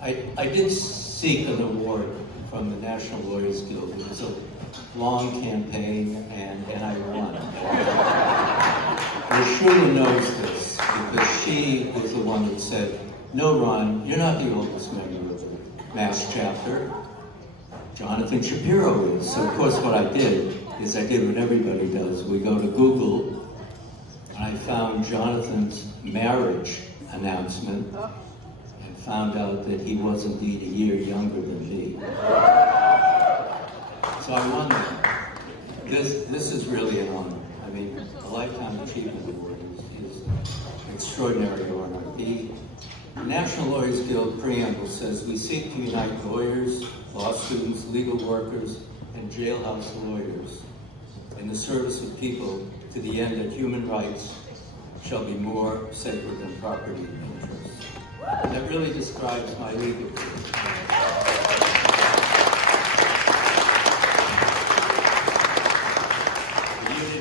I did seek an award from the National Lawyers Guild. It was a long campaign, and I won. Rashula knows this because she was the one that said, "No, Ron, you're not the oldest member of the Mass chapter. Jonathan Shapiro is." So of course what I did is I did what everybody does. We go to Google, and I found Jonathan's marriage announcement and found out that he was indeed a year younger than me. So I won that. This is really an honor. I mean, a Lifetime Achievement Award is an extraordinary honor. The National Lawyers Guild preamble says, "We seek to unite lawyers, law students, legal workers, and jailhouse lawyers in the service of people to the end that human rights shall be more sacred than property interests." That really describes my legal career.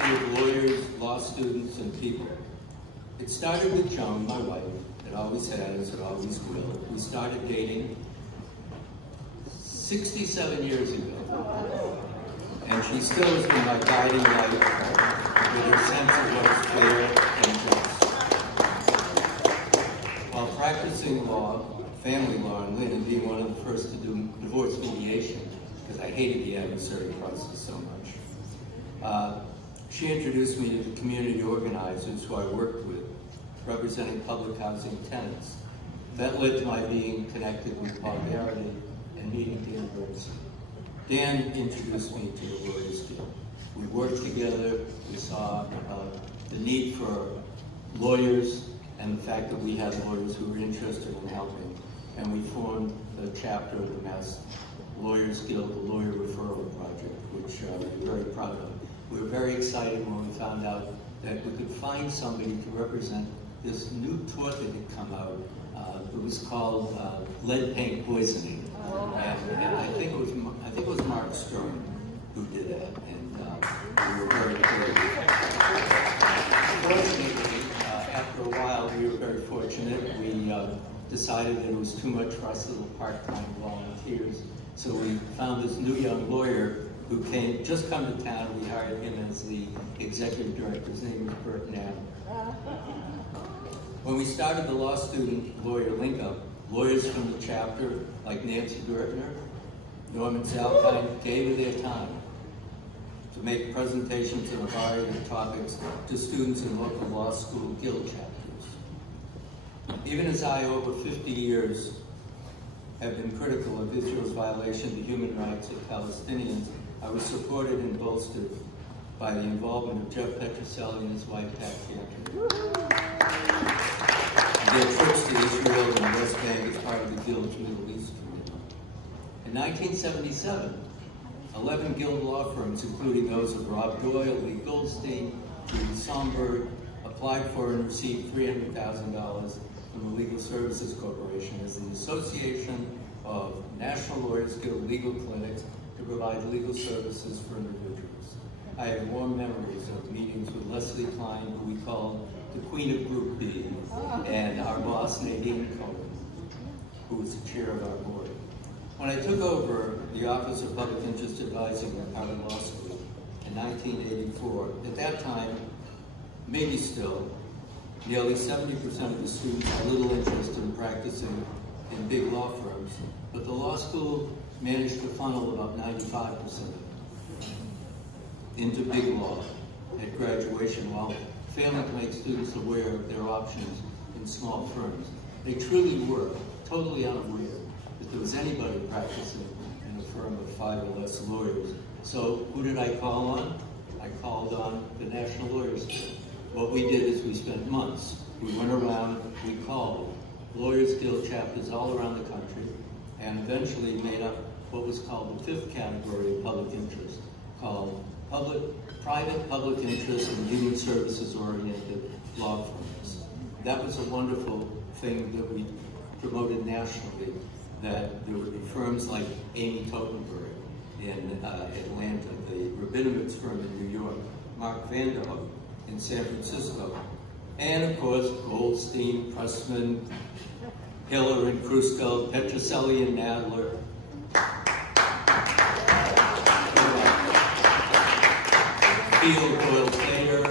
Of lawyers, law students, and people. It started with Joan, my wife. It always has, it always will. We started dating 67 years ago. And she still has been my guiding light with her sense of what's fair and just. While practicing law, family law in Lynn, and being one of the first to do divorce mediation, because I hated the adversary process so much. She introduced me to the community organizers who I worked with, representing public housing tenants. That led to my being connected with Poverty and meeting Dan Bergson. Dan introduced me to the Lawyers Guild. We worked together. We saw the need for lawyers and the fact that we had lawyers who were interested in helping. And we formed the chapter of the Mass Lawyers Guild, the Lawyer Referral Project, which we're very proud of. We were very excited when we found out that we could find somebody to represent this new tort that had come out. It was called lead paint poisoning, and I think it was Mark Stern who did that, and we were very fortunate. Fortunately, after a while, we were very fortunate. We decided that it was too much for us little part-time volunteers, so we found this new young lawyer who just come to town. We hired him as the executive director. His name was Bert Nam. When we started the law student lawyer link-up, lawyers from the chapter, like Nancy Gertner, Norman Salkine, gave their time to make presentations on a variety of topics to students in local law school guild chapters. Even as I, over 50 years, have been critical of Israel's violation of the human rights of Palestinians, I was supported and bolstered by the involvement of Jeff Petroselli and his wife, Pat Cantor. Their trips to Israel and the West Bank as part of the Guild's Middle East Committee. In 1977, 11 Guild law firms, including those of Rob Doyle, Lee Goldstein, Judy Somberg, applied for and received $300,000 from the Legal Services Corporation as the Association of National Lawyers Guild Legal Clinics to provide legal services for individuals. I have warm memories of meetings with Leslie Klein, who we called the Queen of Group B, and our boss, Nadine Cohen, who was the chair of our board. When I took over the Office of Public Interest Advising at Harvard Law School in 1984, at that time, maybe still, nearly 70% of the students had little interest in practicing in big law firms, but the law school managed to funnel about 95% of them into big law at graduation while failing to make students aware of their options in small firms. They truly were totally unaware that there was anybody practicing in a firm of 5 or less lawyers. So who did I call on? I called on the National Lawyers Guild. What we did is we spent months. We went around, we called Lawyers Guild chapters all around the country, and eventually made up what was called the 5th category of public interest, called private public interest and human services oriented law firms. That was a wonderful thing that we promoted nationally, that there would be firms like Amy Totenberg in Atlanta, the Rabinowitz firm in New York, Mark Vanderhoek in San Francisco, and of course Goldstein, Pressman, Hiller and Kruskel, Petrocelli and Nadler, Field, Doyle, Thayer,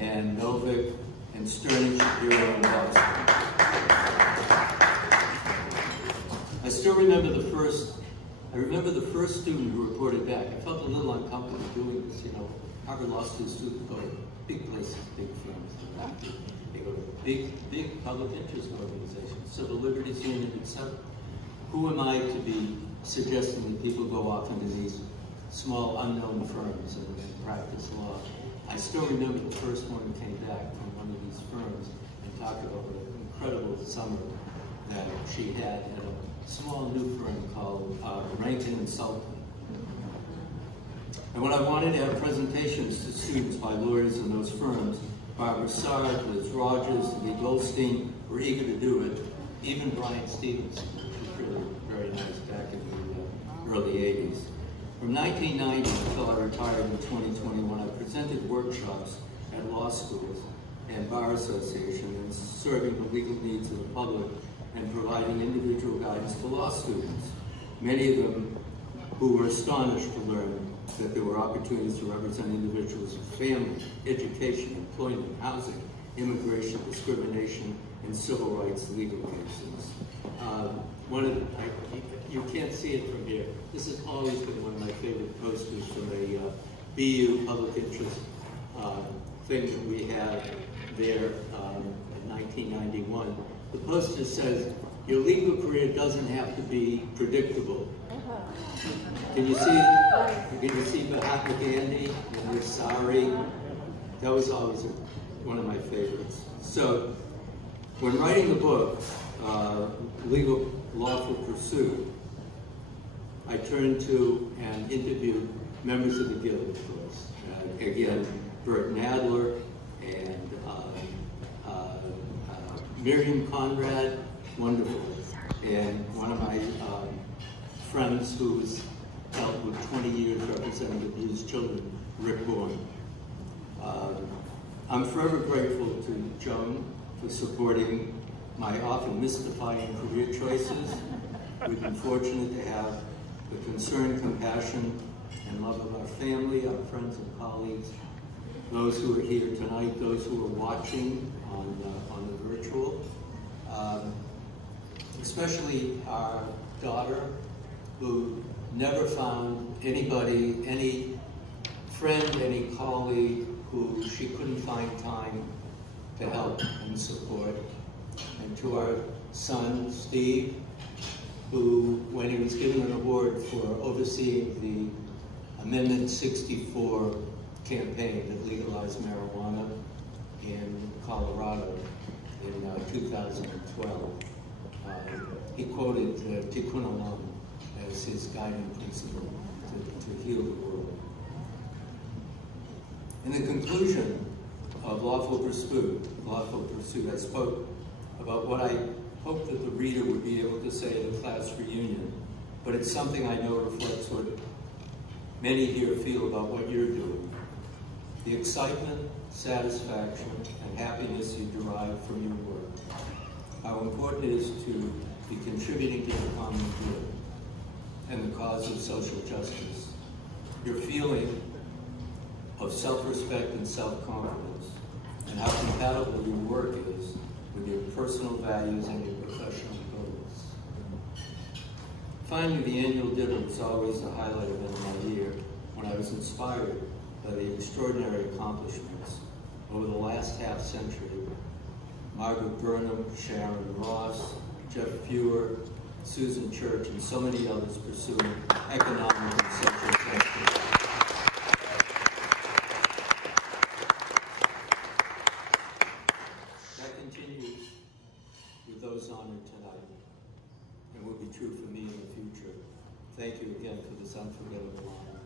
and Novick, and Stern and Shapiro and Boston. I still remember the first student who reported back. I felt a little uncomfortable doing this, you know. Harvard Law students go to big places, big firms. They go to big public interest organizations, civil liberties union, etc. Who am I to be suggesting that people go off into these small unknown firms and practice law? I still remember the first one who came back from one of these firms and talked about the incredible summer that she had at a small new firm called Rankin and Sullivan. And when I wanted to have presentations to students by lawyers in those firms, Barbara Sard, Liz Rogers, Lee Goldstein were eager to do it. Even Brian Stevens, which was really very nice back in the early 80s. From 1990 until I retired in 2021, I presented workshops at law schools and bar associations, serving the legal needs of the public and providing individual guidance to law students. Many of them who were astonished to learn that there were opportunities to represent individuals with family, education, employment, housing, immigration, discrimination, and civil rights legal cases. You can't see it from here. This has always been one of my favorite posters from a BU public interest thing that we had there in 1991. The poster says, your legal career doesn't have to be predictable. Can you see Mahatma Gandhi and their sari? That was always one of my favorites. So, when writing the book, Legal Lawful Pursuit, I turned to and interviewed members of the Guild, of course. Again, Bert Nadler and Miriam Conrad, wonderful. And one of my friends who was dealt with 20 years representing abused children, Rick Bourne. I'm forever grateful to Joan for supporting my often mystifying career choices. We've been fortunate to have the concern, compassion, and love of our family, our friends and colleagues, those who are here tonight, those who are watching on the virtual, especially our daughter, who never found anybody, any friend, any colleague who she couldn't find time to help and support. And to our son, Steve, who, when he was given an award for overseeing the Amendment 64 campaign that legalized marijuana in Colorado in 2012, he quoted Tikkun Olam as his guiding principle to heal the world. In the conclusion of Lawful Pursuit, I spoke about what I hoped that the reader would be able to say at a class reunion, but it's something I know reflects what many here feel about what you're doing. The excitement, satisfaction, and happiness you derive from your work. How important it is to be contributing to the common good and the cause of social justice. Your feeling of self-respect and self-confidence, and how compatible your work is with your personal values and your professional goals. Finally, the annual dinner was always the highlight of my year when I was inspired by the extraordinary accomplishments over the last half-century. Margaret Burnham, Sharon Ross, Jeff Fewer, Susan Church, and so many others pursuing economic and social justice. That continues with those honored tonight, and will be true for me in the future. Thank you again for this unforgettable honor.